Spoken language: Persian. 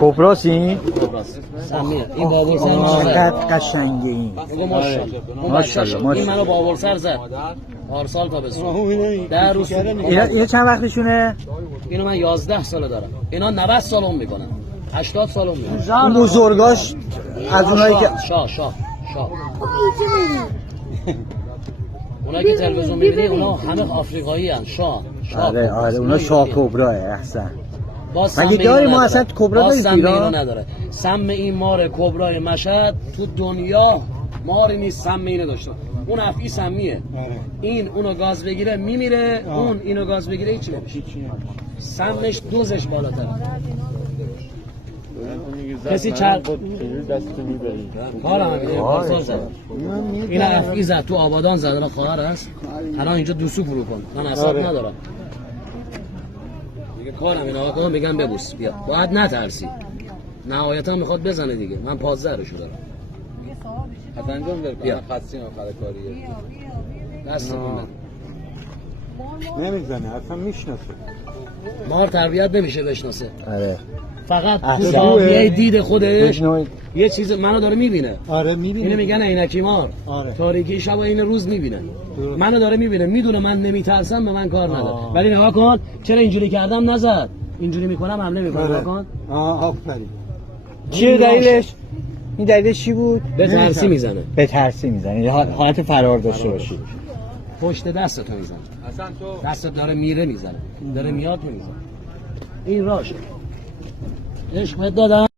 کبراس این؟ سمیه. این بابورسر ماده. چقدر قشنگه این. ماشاءالله. این منو بابورسر زد. پارسال تابستون. 10 روز. اینا چند وقتشونه؟ اینو من 11 ساله دارم. اینا 90 سال عمر میکنن. 80 سال عمر میکنن. اون بزرگاش از اونایی که شاه اونایی که تلویزیون میبینی اونا همه آفریقایی هستن. شاه آره اونا شاه کبراه. احسن. مگه داریم ما اصلا کبرا داریم ایران نداره. سم این مار کبرای مشهد تو دنیا ماری نیست سم اینو داشته. اون افعی سمیه. این اونو گاز بگیره میمیره، اون اینو گاز بگیره هیچی نمیشه. سمش دوزش بالاتره. کسی چرخ کارم میگه پارسال زد. این افعی زد تو آبادان زد. الان خواهر هست. الان اینجا دوسو فرو کن. من اصلا ندارم. دیگه کارم اینا آقا میگم ببوس بیا. باید نترسی. نهایتا میخواد بزنه دیگه. من 15 رو دارم. انجام در بیا خاصی آخر کاریه. دست نمیزنه اصلا میشناسه. مار تربیت نمیشه بشناسه. آره. فقط تو زاویه دید خودش یه چیز منو داره میبینه. آره میبینه. اینو میگن عینکی مار. آره. تاریکی شب این روز میبینه. منو داره میبینه، میدونه من نمیترسم، به من کار نداره. ولی نگاه کن چرا اینجوری کردم نزد. اینجوری میکنم حمله میکنه. نگاه کن. آفرین. چیه دلیلش؟ این دلیلش چی بود؟ به ترسی میزنه. به ترسی میزنه. حالت فرار داشته باشی. پشت دستتو میزنه. اصلا تو دستت داره میره میزنه. داره میاد میزنه. این راشه. عشق دادم.